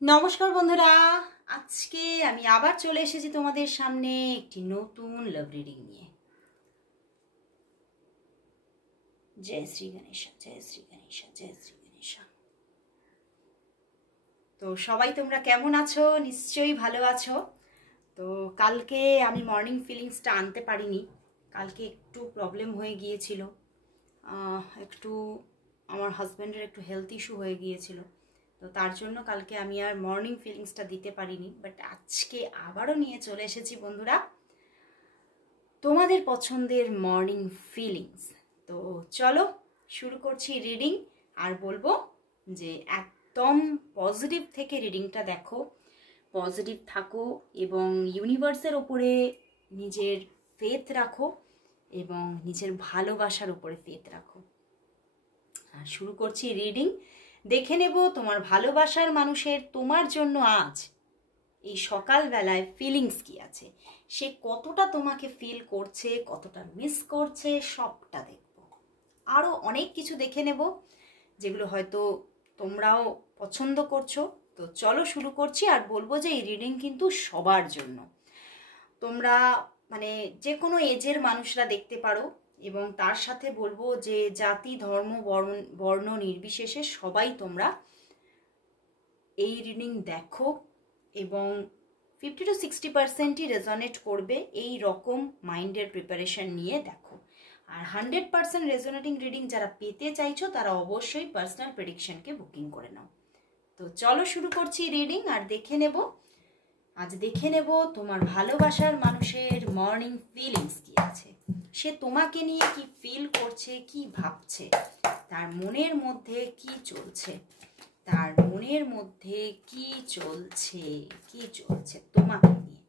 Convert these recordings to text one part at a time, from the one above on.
নমস্কার বন্ধুরা, আজকে আমি আবার চলে এসেছি তোমাদের সামনে একটি নতুন লাভ রিডিং নিয়ে। জয় শ্রী গণেশা, জয় শ্রী গণেশা, জয় শ্রী গণেশা। তো সবাই তোমরা কেমন আছো? নিশ্চয়ই ভালো আছো। তো কালকে আমি মর্নিং ফিলিংসটা আনতে পারিনি, কালকে একটু প্রবলেম হয়ে গিয়েছিল, একটু আমার হাজব্যান্ডের একটু হেলথ ইস্যু হয়ে গিয়েছিল। তো তার জন্য কালকে আমি আর মর্নিং ফিলিংসটা দিতে পারিনি, বাট আজকে আবারও নিয়ে চলে এসেছি বন্ধুরা তোমাদের পছন্দের মর্নিং ফিলিংস। তো চলো শুরু করছি রিডিং, আর বলবো যে একদম পজিটিভ থেকে রিডিংটা দেখো, পজিটিভ থাকো এবং ইউনিভার্সের ওপরে নিজের ফেথ রাখো এবং নিজের ভালোবাসার উপরে ফেথ রাখো। শুরু করছি রিডিং। দেখে নেব তোমার ভালোবাসার মানুষের তোমার জন্য আজ এই সকালবেলায় ফিলিংস কি আছে, সে কতটা তোমাকে ফিল করছে, কতটা মিস করছে, সবটা দেখব। আরও অনেক কিছু দেখে নেব যেগুলো হয়তো তোমরাও পছন্দ করছো। তো চলো শুরু করছি, আর বলবো যে এই রিডিং কিন্তু সবার জন্য। তোমরা মানে যে কোনো এজের মানুষরা দেখতে পারো, এবং তার সাথে বলবো যে জাতি ধর্ম বর্ণ নির্বিশেষে সবাই তোমরা এই রিডিং দেখো, এবং 50-60%ই রেজনেট করবে এই রকম মাইন্ডের প্রিপারেশন নিয়ে দেখো। আর 100% রেজনেটিং রিডিং যারা পেতে চাইছো তারা অবশ্যই পার্সোনাল প্রেডিকশনকে বুকিং করে নাও। তো চলো শুরু করছি রিডিং, আর দেখে নেব তোমার ভালোবাসার মানুষের মর্নিং ফিলিংস কি আছে, সে তোমাকে নিয়ে কি ফিল করছে, কি ভাবছে, তার মনের মধ্যে কি চলছে, তার মনের মধ্যে কি চলছে তোমাকে নিয়ে,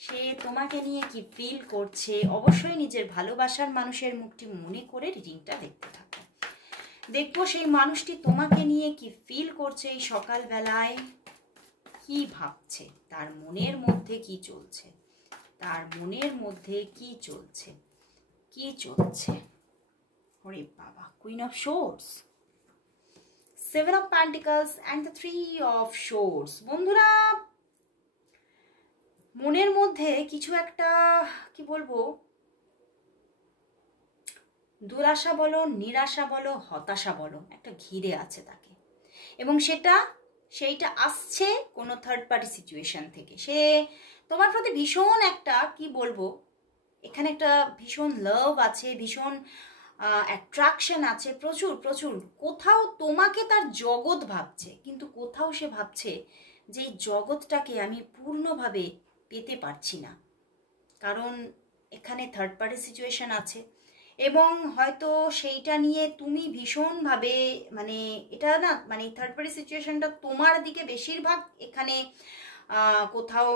সে তোমাকে নিয়ে কি ফিল করছে। অবশ্যই নিজের ভালোবাসার মানুষের মুখটি মনে করে রিডিংটা দেখতে থাকো। দেখবো সেই মানুষটি তোমাকে নিয়ে কি ফিল করছে, এই সকালবেলায় কি ভাবছে, তার মনের মধ্যে কি চলছে, তার মনের মধ্যে কি চলছে। ওরে বাবা, queen of swords, seven of pentacles and the 3 of swords. বন্ধুরা, মনের মধ্যে কিছু একটা, কি বলবো, দুরাশা বলো, নিরাশা বলো, হতাশা বলো, একটা ঘিরে আছে তাকে, এবং সেইটা আসছে কোনো থার্ড পার্টি সিচুয়েশন থেকে। সে তোমার প্রতি ভীষণ একটা, কি বলবো, এখানে একটা ভীষণ লাভ আছে, ভীষণ অ্যাট্রাকশন আছে, প্রচুর প্রচুর। কোথাও তোমাকে তার জগৎ ভাবছে, কিন্তু কোথাও সে ভাবছে যে এই জগৎটাকে আমি পূর্ণভাবে পেতে পারছি না, কারণ এখানে থার্ড পার্টি সিচুয়েশন আছে, এবং হয়তো সেইটা নিয়ে তুমি ভীষণভাবে, মানে এটা না, মানে থার্ড পার্টি সিচুয়েশনটা তোমার দিকে বেশিরভাগ এখানে কোথাও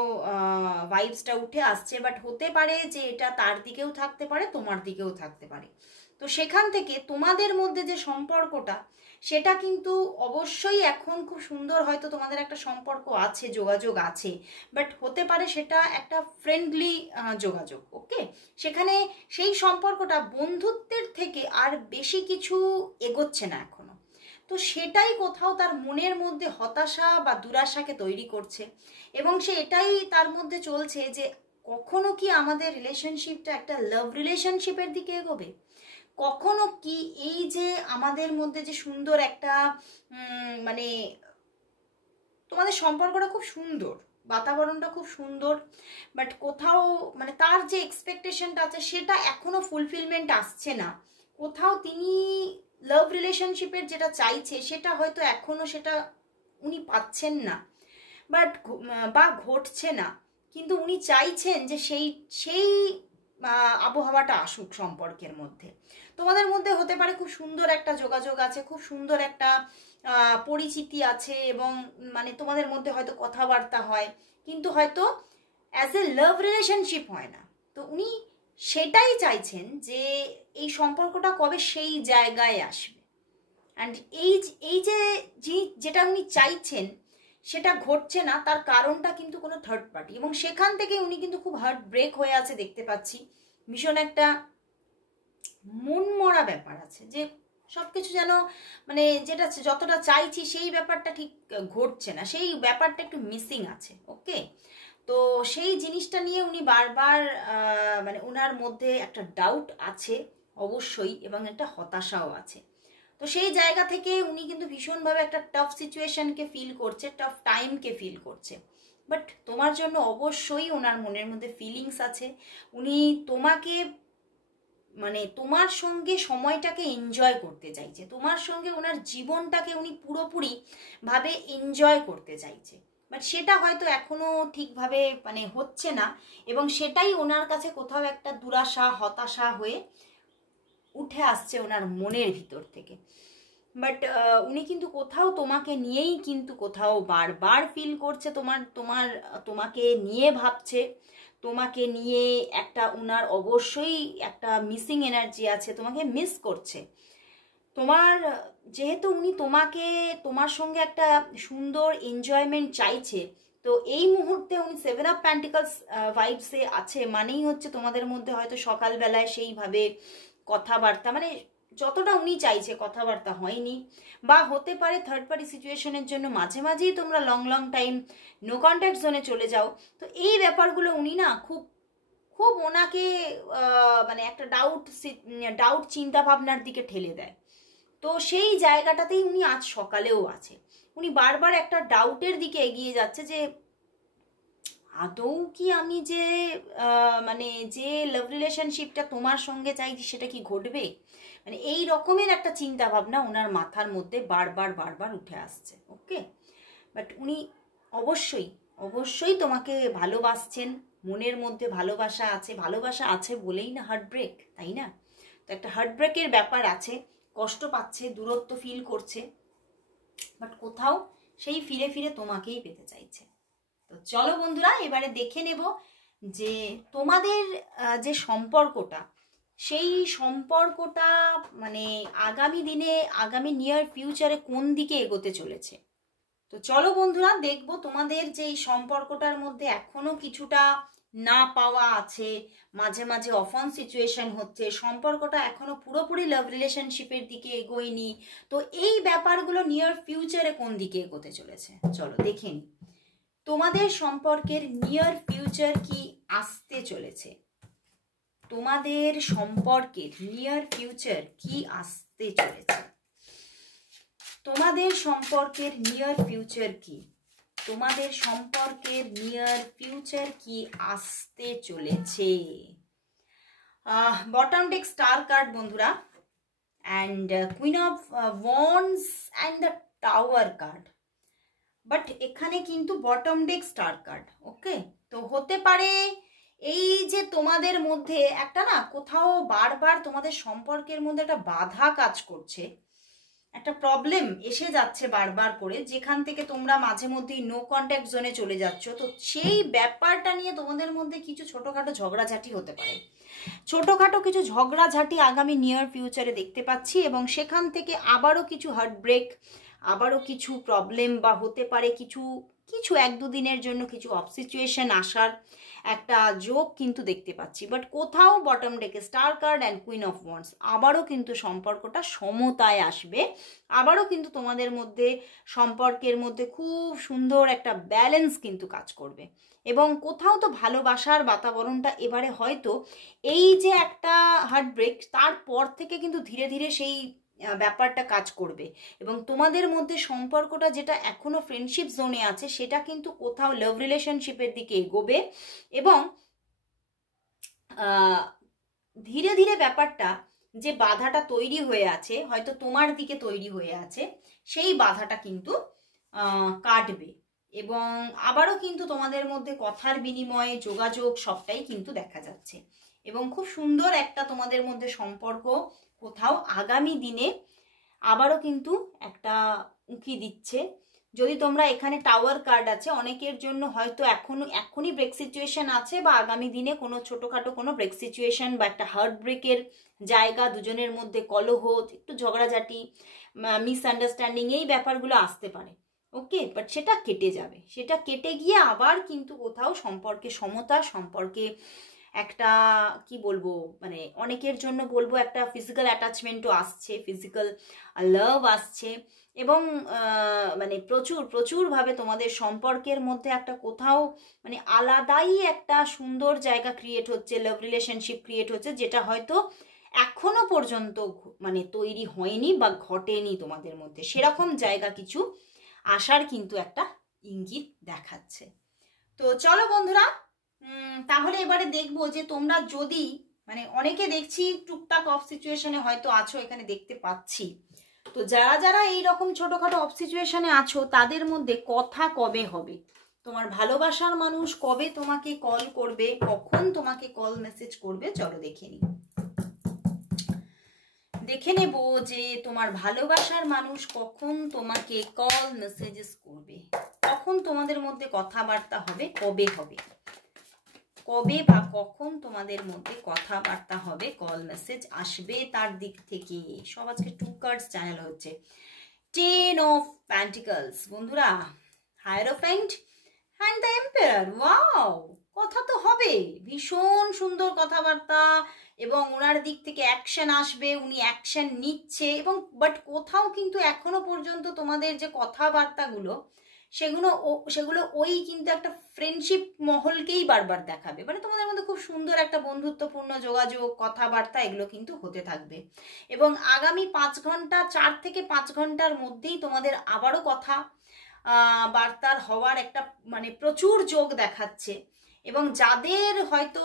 ভাইবসটা উঠে আসছে, বাট হতে পারে যে এটা তার দিকেও থাকতে পারে, তোমার দিকেও থাকতে পারে। তো সেখান থেকে তোমাদের মধ্যে যে সম্পর্কটা, সেটা কিন্তু অবশ্যই এখন খুব সুন্দর, হয়তো তোমাদের একটা সম্পর্ক আছে, যোগাযোগ আছে, বাট হতে পারে সেটা একটা ফ্রেন্ডলি যোগাযোগ। ওকে, সেখানে সেই সম্পর্কটা বন্ধুত্বের থেকে আর বেশি কিছু এগোচ্ছে না এখনো। তো সেটাই কোথাও তার মনের মধ্যে হতাশা বা দুরাশাকে তৈরি করছে, এবং সে এটাই তার মধ্যে চলছে যে কখনো কি আমাদের রিলেশনশিপটা একটা লাভ রিলেশনশিপের দিকে এগোবে, কখনো কি এই যে আমাদের মধ্যে যে সুন্দর একটা মানে তোমাদের সম্পর্কটা খুব সুন্দর, বাতাবরণটা খুব সুন্দর, বাট কোথাও মানে তার যে এক্সপেকটেশনটা আছে সেটা এখনো ফুলফিলমেন্ট আসছে না। কোথাও তিনি লাভ রিলেশনশিপের যেটা চাইছে সেটা হয়তো এখনো সেটা উনি পাচ্ছেন না, বাট বা ঘটছে না, কিন্তু উনি চাইছেন যে সেই সেই আবহাওয়াটা আসুক সম্পর্কের মধ্যে। তোমাদের মধ্যে হতে পারে খুব সুন্দর একটা যোগাযোগ আছে, খুব সুন্দর একটা পরিচিতি আছে, এবং মানে তোমাদের মধ্যে হয়তো কথাবার্তা হয়, কিন্তু হয়তো অ্যাজ এ লাভ রিলেশনশিপ হয় না। তো উনি সেটাই চাইছেন যে এই সম্পর্কটা কবে সেই জায়গায় আসবে, অ্যান্ড এই যে যেটা উনি চাইছেন সেটা ঘটছে না, তার কারণটা কিন্তু কোনো থার্ড পার্টি, এবং সেখান থেকে উনি কিন্তু খুব হার্ট ব্রেক হয়ে আছে দেখতে পাচ্ছি। ভীষণ একটা মন মরা ব্যাপার আছে, যে সব কিছু যেন মানে যেটা যতটা চাইছি সেই ব্যাপারটা ঠিক ঘটছে না, সেই ব্যাপারটা একটু মিসিং আছে। ওকে, তো সেই জিনিসটা নিয়ে উনি বারবার মানে ওনার মধ্যে একটা ডাউট আছে অবশ্যই, এবং একটা হতাশাও আছে। তো সেই জায়গা থেকে উনি কিন্তু ভীষণভাবে একটা টাফ সিচুয়েশনকে ফিল করছে, টাফ টাইমকে ফিল করছে। বাট তোমার জন্য অবশ্যই ওনার মনের মধ্যে ফিলিংস আছে। উনি তোমাকে মানে তোমার সঙ্গে সময়টাকে এনজয় করতে চাইছে, তোমার সঙ্গে ওনার জীবনটাকে উনি পুরোপুরি ভাবে এনজয় করতে চাইছে। বাট সেটা হয়তো এখনো ঠিকভাবে মানে হচ্ছে না, এবং সেটাই ওনার কাছে কোথাও একটা দুরাশা হতাশা হয়ে উঠে আসছে ওনার মনের ভিতর থেকে। বাট উনি কিন্তু কোথাও তোমাকে নিয়েই কিন্তু কোথাও বারবার ফিল করছে, তোমাকে নিয়ে ভাবছে, তোমাকে নিয়ে একটা উনার অবশ্যই একটা মিসিং এনার্জি আছে, তোমাকে মিস করছে। তোমার যেহেতু উনি তোমার সঙ্গে একটা সুন্দর এনজয়মেন্ট চাইছে, তো এই মুহূর্তে উনি 7 অফ প্যান্টিকলস ভাইবসে আছে, মানেই হচ্ছে তোমাদের মধ্যে হয়তো সকালবেলায় সেইভাবে কথাবার্তা মানে যতটা উনি চাইছে কথাবার্তা হয়নি, বা হতে পারে থার্ড পার্টি সিচুয়েশনের জন্য মাঝে মাঝেই তোমরা long long time no contact জোনে চলে যাও। তো এই ব্যাপারগুলো উনি না খুব খুব ওনাকে মানে একটা ডাউট চিন্তা ভাবনার দিকে ঠেলে দেয়। তো সেই জায়গাটাতেই উনি আজ সকালেও আছে, উনি বারবার একটা ডাউটের দিকে এগিয়ে যাচ্ছে যে আদৌ কি আমি যে মানে যে লাভ রিলেশনশিপটা তোমার সঙ্গে চাইছি সেটা কি ঘটবে, মানে এই রকমের একটা চিন্তা ভাবনা ওনার মাথার মধ্যে বারবার বারবার উঠে আসছে। ওকে, বাট উনি অবশ্যই অবশ্যই তোমাকে ভালোবাসছেন, মনের মধ্যে ভালোবাসা আছে বলেই না হার্ট ব্রেক, তাই না? তো একটা হার্ট ব্রেকের ব্যাপার আছে, কষ্ট পাচ্ছে, দূরত্ব ফিল করছে, বাট কোথাও সেই ফিরে ফিরে তোমাকেই পেতে চাইছে। তো চলো বন্ধুরা, এবারে দেখে নেব যে তোমাদের যে সম্পর্কটা, সেই সম্পর্কটা মানে আগামী দিনে আগামী নিয়ার ফিউচারে কোন দিকে এগোতে চলেছে। তো চলো বন্ধুরা, দেখবো তোমাদের যে এই সম্পর্কটার মধ্যে এখনো কিছুটা না পাওয়া আছে, মাঝে মাঝে অফ অন সিচুয়েশন হচ্ছে, সম্পর্কটা এখনো পুরোপুরি লাভ রিলেশনশিপের দিকে এগোয়নি। তো এই ব্যাপারগুলো নিয়ার ফিউচারে কোন দিকে এগোতে চলেছে চলো দেখে নিই। তোমাদের সম্পর্কের নিয়ার ফিউচার কি আসতে চলেছে, তোমাদের সম্পর্কের নিয়ার ফিউচার কি আসতে চলেছে, তোমাদের সম্পর্কের নিয়ার ফিউচার কি, তোমাদের সম্পর্কের নিয়ার ফিউচার কি আসতে চলেছে। বটম ডেক স্টার কার্ড বন্ধুরা, and queen of wands and the tower card, but এখানে কিন্তু বটম ডেক স্টার কার্ড। ওকে, তো হতে পারে এই যে তোমাদের মধ্যে একটা না কোথাও বারবার তোমাদের সম্পর্কের মধ্যে একটা বাধা কাজ করছে, একটা প্রবলেম এসে যাচ্ছে বারবার করে, যেখান থেকে তোমরা মাঝে মধ্যেই নো কন্ট্যাক্ট জোনে চলে যাচ্ছ। তো সেই ব্যাপারটা নিয়ে তোমাদের মধ্যে কিছু ছোটোখাটো ঝগড়াঝাটি হতে পারে, ছোটোখাটো কিছু ঝগড়াঝাটি আগামী নিয়ার ফিউচারে দেখতে পাচ্ছি, এবং সেখান থেকে আবারও কিছু হার্ট ব্রেক, আবারও কিছু প্রবলেম, বা হতে পারে কিছু কিছু 1-2 দিনের জন্য কিছু অফ সিচুয়েশন আসার একটা যোগ কিন্তু দেখতে পাচ্ছি। বাট কোথাও বটম ডেকে star card and queen of wands, আবারও কিন্তু সম্পর্কটা সমতায় আসবে, আবারও কিন্তু তোমাদের মধ্যে সম্পর্কের মধ্যে খুব সুন্দর একটা ব্যালেন্স কিন্তু কাজ করবে, এবং কোথাও তো ভালোবাসার বাতাবরণটা এবারে হয়তো এই যে একটা হার্ট ব্রেক তারপর থেকে কিন্তু ধীরে ধীরে সেই ব্যাপারটা কাজ করবে, এবং তোমাদের মধ্যে সম্পর্কটা যেটা এখনো ফ্রেন্ডশিপ জোনে আছে সেটা কিন্তু কোথাও লাভ রিলেশনশিপের দিকে এগোবে, এবং ধীরে ধীরে ব্যাপারটা যে বাধাটা তৈরি হয়ে আছে হয়তো তোমার দিকে তৈরি হয়ে আছে, সেই বাধাটা কিন্তু কাটবে, এবং আবারও কিন্তু তোমাদের মধ্যে কথার বিনিময়ে যোগাযোগ সবটাই কিন্তু দেখা যাচ্ছে, এবং খুব সুন্দর একটা তোমাদের মধ্যে সম্পর্ক কোথাও আগামী দিনে আবারও কিন্তু একটা উঁকি দিচ্ছে। যদি তোমরা এখানে টাওয়ার কার্ড আছে, অনেকের জন্য হয়তো এখনই ব্রেক সিচুয়েশন আছে, বা আগামী দিনে কোনো ছোটোখাটো কোনো ব্রেক সিচুয়েশন বা একটা হার্ট ব্রেকের জায়গা, দুজনের মধ্যে কলহ, একটু ঝগড়াঝাটি, মিসআন্ডারস্ট্যান্ডিং, এই ব্যাপারগুলো আসতে পারে। ওকে, বাট সেটা কেটে যাবে, সেটা কেটে গিয়ে আবার কিন্তু কোথাও সম্পর্কে সমতা, সম্পর্কে একটা কি বলবো, মানে অনেকের জন্য বলবো একটা ফিজিক্যাল অ্যাটাচমেন্টও আসছে, ফিজিক্যাল লাভ আসছে, এবং মানে প্রচুরভাবে তোমাদের সম্পর্কের মধ্যে একটা কোথাও মানে আলাদাই একটা সুন্দর জায়গা ক্রিয়েট হচ্ছে, লাভ রিলেশনশিপ ক্রিয়েট হচ্ছে, যেটা হয়তো এখনো পর্যন্ত মানে তৈরি হয়নি বা ঘটেনি তোমাদের মধ্যে। সেরকম জায়গা কিছু আসার কিন্তু একটা ইঙ্গিত দেখাচ্ছে। তো চলো বন্ধুরা, তাহলে এবারে দেখবো যে তোমরা যদি মানে অনেকে দেখছি টুকটাক অফ সিচুয়েশনে হয়তো আছো, এখানে দেখতে পাচ্ছি। তো যারা যারা এইরকম ছোটোখাটো অফ সিচুয়েশনে আছো তাদের মধ্যে কথা কবে হবে, তোমার ভালোবাসার মানুষ কবে তোমাকে কল করবে, কখন তোমাকে কল মেসেজ করবে, চলো দেখে নেব যে তোমার ভালোবাসার মানুষ কখন তোমাকে কল মেসেজেস করবে, কখন তোমাদের মধ্যে কথাবার্তা হবে, কবে হবে, কবে বা কখন তোমাদের মধ্যে কথাবার্তা হবে, কল মেসেজ আসবে তার দিক থেকে। সব আজকে 2 কার্ডস চ্যানেল হচ্ছে। 10 অফ প্যান্টিকলস বন্ধুরা, হায়ারোফ্যান্ট অ্যান্ড দ্য এম্পায়ার। ওয়াও, কথা তো হবে, ভীষণ সুন্দর কথাবার্তা, এবং ওনার দিক থেকে অ্যাকশন আসবে, উনি অ্যাকশন নিচ্ছে, এবং বাট কোথাও কিন্তু এখনো পর্যন্ত তোমাদের যে কথাবার্তাগুলো সেগুলো ওই কিন্তু একটা ফ্রেন্ডশিপ মহলকেই বারবার দেখাবে, মানে তোমাদের মধ্যে খুব সুন্দর একটা বন্ধুত্বপূর্ণ যোগাযোগ, কথাবার্তা এগুলো কিন্তু হতে থাকবে, এবং আগামী 5 ঘন্টা 4 থেকে 5 ঘন্টার মধ্যেই তোমাদের আবারও কথা বার্তার হওয়ার একটা মানে প্রচুর যোগ দেখাচ্ছে। এবং যাদের হয়তো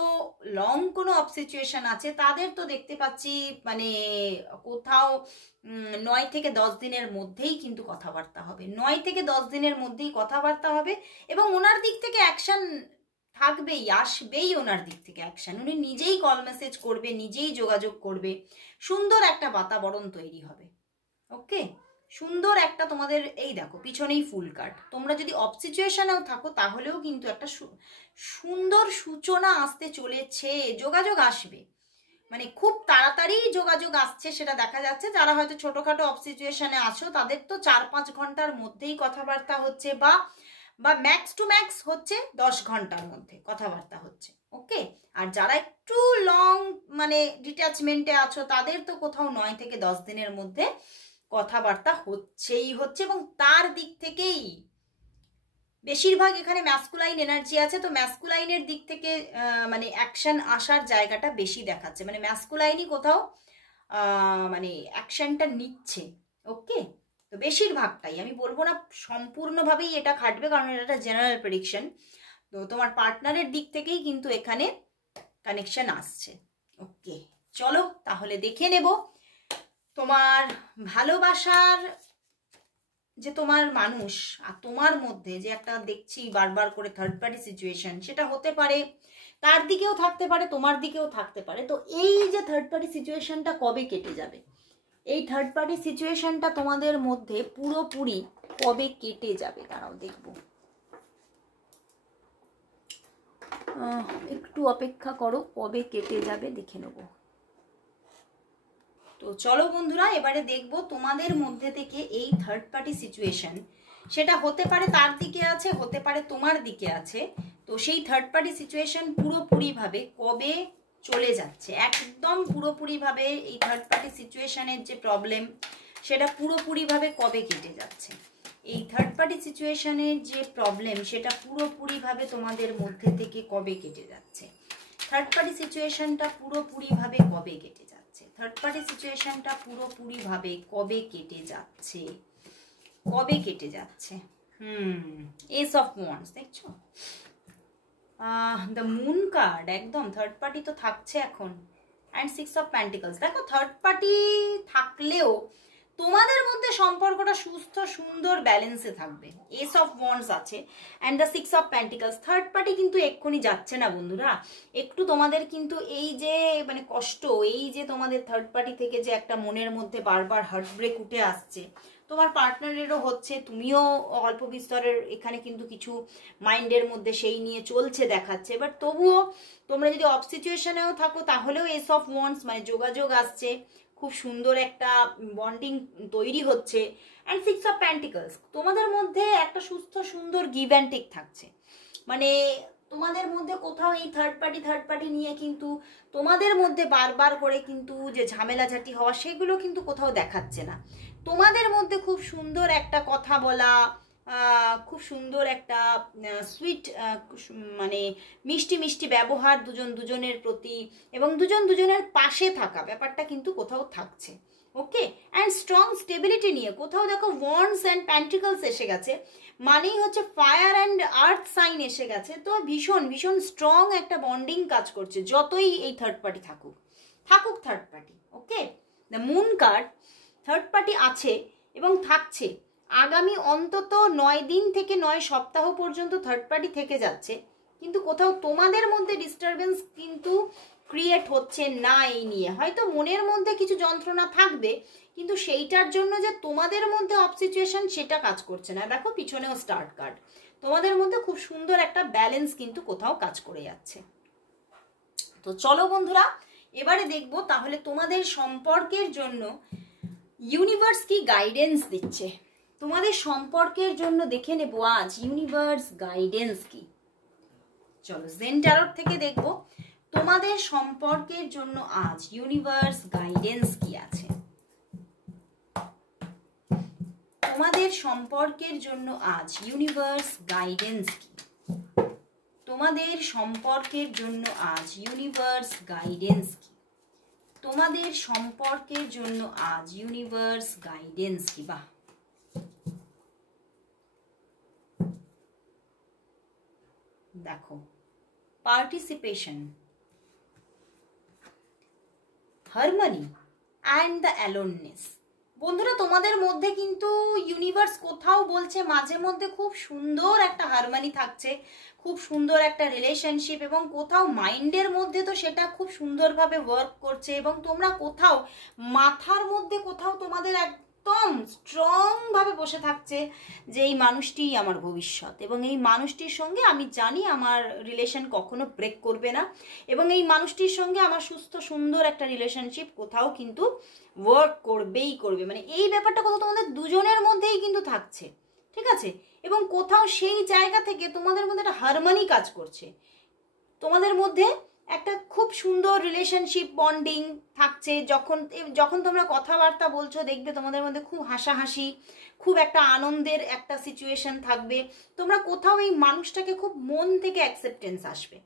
লং কোনো অফ সিচুয়েশন আছে তাদের তো দেখতে পাচ্ছি মানে কোথাও 9 থেকে 10 দিনের মধ্যেই কিন্তু কথাবার্তা হবে, 9 থেকে 10 দিনের মধ্যেই কথাবার্তা হবে, এবং ওনার দিক থেকে অ্যাকশন থাকবেই, আসবেই ওনার দিক থেকে অ্যাকশন, উনি নিজেই কল মেসেজ করবে, নিজেই যোগাযোগ করবে, সুন্দর একটা বাতাবরণ তৈরি হবে। ওকে, সুন্দর একটা তোমাদের এই দেখো পিছনেই ফুল কার্ড, তোমরা যদি অফ সিচুয়েশনেও থাকো তাহলেও কিন্তু একটা সুন্দর সূচনা আসতে চলেছে, যোগাযোগ আসবে, মানে খুব তাড়াতাড়ি যোগাযোগ আসছে সেটা দেখা যাচ্ছে। যারা হয়তো ছোটখাটো অফ সিচুয়েশনে আছো তাদের তো 4-5 ঘন্টার মধ্যেই কথাবার্তা হচ্ছে, বা ম্যাক্স টু ম্যাক্স হচ্ছে 10 ঘন্টার মধ্যে কথাবার্তা হচ্ছে। ওকে, আর যারা একটু লং মানে ডিট্যাচমেন্টে আছো তাদের তো কোথাও 9 থেকে 10 দিনের মধ্যে কথাবার্তা হচ্ছে, এবং তার দিক থেকেই বেশিরভাগ এখানে ম্যাসকুলাইন এনার্জি আছে, তো ম্যাসকুলাইনের দিক থেকে মানে অ্যাকশন আসার জায়গাটা বেশি দেখাচ্ছে, মানে ম্যাসকুলাইনই কোথাও মানে অ্যাকশনটা নিচ্ছে। ওকে, তো বেশিরভাগটাই, আমি বলবো না সম্পূর্ণভাবেই এটা খাটবে, কারণ এটা একটা জেনারেল প্রেডিকশন। তো তোমার পার্টনারের দিক থেকেই কিন্তু এখানে কানেকশন আসছে। ওকে, চলো তাহলে দেখে নেব তোমার ভালোবাসার যে তোমার মানুষ আর তোমার মধ্যে যে একটা দেখছি বারবার করে থার্ড পার্টি সিচুয়েশন, সেটা হতে পারে তার দিকেও থাকতে পারে, তোমার দিকেও থাকতে পারে। তো এই যে থার্ড পার্টি সিচুয়েশনটা কবে কেটে যাবে, এই থার্ড পার্টি সিচুয়েশনটা তোমাদের মধ্যে পুরোপুরি কবে কেটে যাবে, দাঁড়াও দেখবো, একটু অপেক্ষা করো, কবে কেটে যাবে দেখে নেবো। তো চলো বন্ধুরা, এবারে দেখবো তোমাদের মধ্যে থেকে এই থার্ড পার্টি সিচুয়েশন, সেটা হতে পারে তার দিকে আছে, হতে পারে তোমার দিকে আছে, তো সেই থার্ড পার্টি সিচুয়েশন পুরোপুরিভাবে কবে চলে যাচ্ছে, একদম পুরোপুরিভাবে এই থার্ড পার্টি সিচুয়েশনের যে প্রবলেম সেটা পুরোপুরিভাবে কবে কেটে যাচ্ছে, এই থার্ড পার্টি সিচুয়েশনের যে প্রবলেম সেটা পুরোপুরিভাবে তোমাদের মধ্যে থেকে কবে কেটে যাচ্ছে, থার্ড পার্টি সিচুয়েশনটা পুরোপুরিভাবে কবে কেটে যাচ্ছে, থার্ড পার্টি সিচুয়েশনটা পুরোপুরিভাবে কবে কেটে যাচ্ছে, কবে কেটে যাচ্ছে। এস অফ ওয়ান্ডস দেখছো, দ্য মুন কার্ড, একদম থার্ড পার্টি তো থাকছে এখন, অ্যান্ড 6 অফ প্যান্টিকলস। দেখো থার্ড পার্টি থাকলেও তোমাদের মধ্যে সম্পর্কটা সুস্থ সুন্দর ব্যালেন্সে থাকবে, এস অফ ওয়ান্ডস আছে and the 6 of pentacles. Third party কিন্তু এক্ষুনি যাচ্ছে না বন্ধুরা, একটু তোমাদের কিন্তু এই যে মানে কষ্ট, এই যে তোমাদের থার্ড পার্টি থেকে যে একটা মনের মধ্যে বারবার হার্ট ব্রেক উঠে আসছে, তোমার পার্টনারেরও হচ্ছে, তুমিও অল্প বিস্তরের এখানে কিন্তু কিছু মাইন্ডের মধ্যে সেই নিয়ে চলছে দেখাচ্ছে, বাট তবুও তোমরা যদি অফ সিচুয়েশনেও থাকো তাহলেও এস অফ ওয়ান্ডস মানে যোগাযোগ আসছে, খুব সুন্দর একটা বন্ডিং তৈরি হচ্ছে, অ্যান্ড 6 অফ প্যান্টিকলস তোমাদের মধ্যে একটা সুস্থ সুন্দর গিভ অ্যান্ড টেক থাকছে, মানে তোমাদের মধ্যে কোথাও এই থার্ড পার্টি নিয়ে কিন্তু তোমাদের মধ্যে বারবার করে কিন্তু যে ঝামেলাঝাটি হওয়া সেগুলো কিন্তু কোথাও দেখাচ্ছে না। তোমাদের মধ্যে খুব সুন্দর একটা কথা বলা, খুব সুন্দর একটা সুইট মানে মিষ্টি মিষ্টি ব্যবহার দুজন দুজনের প্রতি এবং দুজন দুজনের পাশে থাকা ব্যাপারটা কিন্তু কোথাও থাকছে। ওকে, অ্যান্ড স্ট্রং স্টেবিলিটি নিয়ে কোথাও দেখো ওয়ান্ডস অ্যান্ড প্যান্টিকলস এসে গেছে, মানেই হচ্ছে ফায়ার অ্যান্ড আর্থ সাইন এসে গেছে। তো ভীষণ ভীষণ স্ট্রং একটা বন্ডিং কাজ করছে, যতই এই থার্ড পার্টি থাকুক third party. Okay, the moon card, third party আছে এবং থাকছে আগামী অন্তত 9 দিন থেকে 9 সপ্তাহ পর্যন্ত থার্ড পার্টি থেকে যাচ্ছে, কিন্তু কোথাও তোমাদের মধ্যে ডিস্টারবেন্স কিন্তু ক্রিয়েট হচ্ছে না। এই নিয়ে হয়তো মনের মধ্যে কিছু যন্ত্রণা থাকবে, কিন্তু সেইটার জন্য যে তোমাদের মধ্যে অফ সিচুয়েশন সেটা কাজ করছে না। দেখো পিছনেও স্টার্ট কার্ড, তোমাদের মধ্যে খুব সুন্দর একটা ব্যালেন্স কিন্তু কোথাও কাজ করে যাচ্ছে। তো চলো বন্ধুরা, এবারে দেখবো তাহলে তোমাদের সম্পর্কের জন্য ইউনিভার্স কি গাইডেন্স দিচ্ছে। তোমাদের সম্পর্কের জন্য দেখে নেবো আজ ইউনিভার্স গাইডেন্স কি। চলো জেন ট্যারট থেকে দেখবো তোমাদের সম্পর্কের জন্য আজ ইউনিভার্স গাইডেন্স কি আছে। তোমাদের সম্পর্কের জন্য আজ ইউনিভার্স গাইডেন্স কি। তোমাদের সম্পর্কের জন্য আজ ইউনিভার্স গাইডেন্স কি। তোমাদের সম্পর্কের জন্য আজ ইউনিভার্স গাইডেন্স কি। বাহ, দেখো participation, harmony and the aloneness. বন্ধুরা তোমাদের মধ্যে কিন্তু ইউনিভার্স কোথাও বলছে মাঝে মধ্যে খুব সুন্দর একটা হারমনি থাকছে, খুব সুন্দর একটা রিলেশনশিপ, এবং কোথাও মাইন্ডের মধ্যে তো সেটা খুব সুন্দরভাবে ওয়ার্ক করছে, এবং তোমরা কোথাও মাথার মধ্যে কোথাও তোমাদের একদম স্ট্রং ভাবে বসে থাকছে যে এই মানুষটিই আমার ভবিষ্যৎ, এবং এই মানুষটির সঙ্গে আমি জানি আমার রিলেশন কখনো ব্রেক করবে না, এবং এই মানুষটির সঙ্গে আমার সুস্থ সুন্দর একটা রিলেশনশিপ কোথাও কিন্তু ওয়ার্ক করবেই করবে। মানে এই ব্যাপারটা কোথাও তোমাদের দুজনের মধ্যেই কিন্তু থাকছে, ঠিক আছে, এবং কোথাও সেই জায়গা থেকে তোমাদের মধ্যে একটা হারমনি কাজ করছে, তোমাদের মধ্যে একটা খুব সুন্দর রিলেশনশিপ বন্ডিং থাকছে। যখন যখন তোমরা কথাবার্তা বলছো দেখবে তোমাদের মধ্যে খুব হাসাহাসি, খুব একটা আনন্দের একটা সিচুয়েশন থাকবে, তোমরা কোথাও এই মানুষটাকে খুব মন থেকে অ্যাকসেপ্টেন্স আসবে।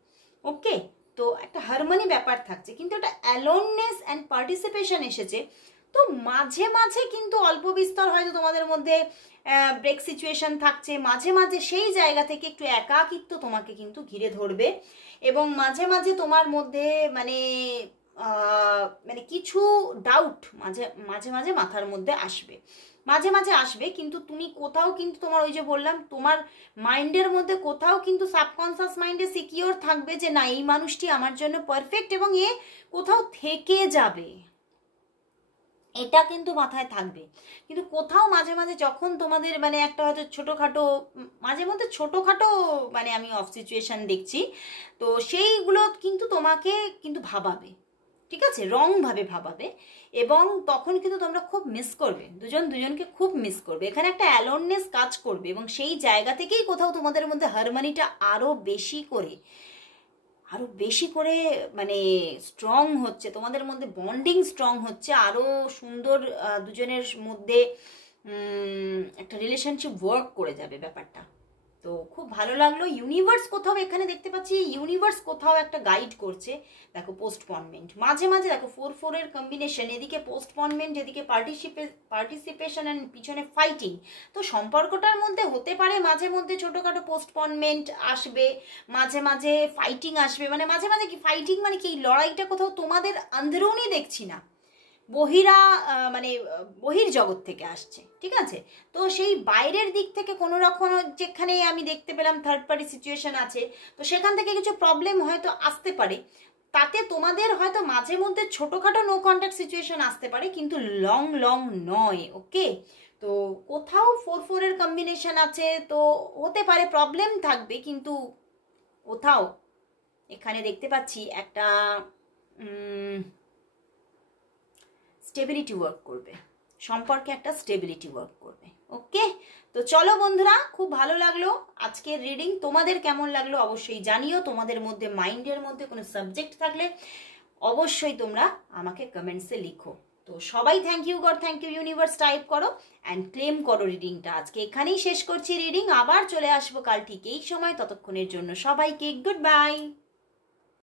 ওকে, তো একটা হারমনি ব্যাপার থাকছে, কিন্তু একটা অ্যালোননেস অ্যান্ড পার্টিসিপেশন এসেছে। তো মাঝে মাঝে কিন্তু অল্প বিস্তর হয়তো তোমাদের মধ্যে ব্রেক সিচুয়েশন থাকছে, মাঝে মাঝে সেই জায়গা থেকে একটু একাকিত্ব তোমাকে কিন্তু ঘিরে ধরবে, এবং মাঝে মাঝে তোমার মধ্যে মানে মানে কিছু ডাউট মাঝে মাঝে মাঝে মাথার মধ্যে আসবে, মাঝে মাঝে আসবে, কিন্তু তুমি কোথাও কিন্তু তোমার ওই যে বললাম তোমার মাইন্ডের মধ্যে কোথাও কিন্তু সাবকনসিয়াস মাইন্ডে সিকিওর থাকবে যে না এই মানুষটি আমার জন্য পারফেক্ট এবং এ কোথাও থেকে যাবে, এটা কিন্তু মাথায় থাকবে। কিন্তু কোথাও মাঝে মাঝে যখন তোমাদের মানে একটা হয়তো ছোটোখাটো মাঝে মধ্যে ছোটোখাটো মানে আমি অফ সিচুয়েশন দেখছি, তো সেইগুলো কিন্তু তোমাকে কিন্তু ভাবাবে, ঠিক আছে, রংভাবে ভাবাবে, এবং তখন কিন্তু তোমরা খুব মিস করবে, দুজন দুজনকে খুব মিস করবে। এখানে একটা অ্যালোননেস কাজ করবে, এবং সেই জায়গা থেকেই কোথাও তোমাদের মধ্যে হারমনিটা আরও বেশি করে মানে স্ট্রং হচ্ছে, তোমাদের মধ্যে বন্ডিং স্ট্রং হচ্ছে, আরও সুন্দর দুজনের মধ্যে একটা রিলেশনশিপ ওয়ার্ক করে যাবে ব্যাপারটা। তো খুব ভালো লাগলো। ইউনিভার্স কোথাও এখানে দেখতে পাচ্ছি, ইউনিভার্স কোথাও একটা গাইড করছে। দেখো পোস্টপনমেন্ট, মাঝে মাঝে দেখো 4-4 কম্বিনেশন, এদিকে পোস্টপনমেন্ট, এদিকে পার্টিসিপেশন অ্যান্ড পিছনে ফাইটিং। তো সম্পর্কটার মধ্যে হতে পারে মাঝে মধ্যে ছোটোখাটো পোস্টপনমেন্ট আসবে, মাঝে মাঝে ফাইটিং আসবে, মানে মাঝে মাঝে কি ফাইটিং মানে কি লড়াইটা কোথাও তোমাদের আন্দরুনি দেখছি না, মানে বহির জগৎ থেকে আসছে, ঠিক আছে। তো সেই বাইরের দিক থেকে কোনো রকম যেখানে আমি দেখতে পেলাম থার্ড পার্টি সিচুয়েশন আছে, তো সেখান থেকে কিছু প্রবলেম হয়তো আসতে পারে, তাতে তোমাদের হয়তো মাঝে মধ্যে ছোটোখাটো নো কন্ট্যাক্ট সিচুয়েশন আসতে পারে, কিন্তু লং নয়। ওকে, তো কোথাও 4-4 কম্বিনেশন আছে, তো হতে পারে প্রবলেম থাকবে, কিন্তু কোথাও এখানে দেখতে পাচ্ছি একটা স্টেবিলিটি ওয়ার্ক করবে, সম্পর্কে একটা স্টেবিলিটি ওয়ার্ক করবে। ওকে, তো চলো বন্ধুরা, খুব ভালো লাগলো আজকের রিডিং। তোমাদের কেমন লাগলো অবশ্যই জানিও। তোমাদের মধ্যে মাইন্ডের মধ্যে কোনো সাবজেক্ট থাকলে অবশ্যই তোমরা আমাকে কমেন্টসে লিখো। তো সবাই thank you God, thank you universe type করো অ্যান্ড ক্লেম করো রিডিংটা। আজকে এখানেই শেষ করছি রিডিং, আবার চলে আসবো কাল ঠিক এই সময়। ততক্ষণের জন্য সবাইকে গুড বাই।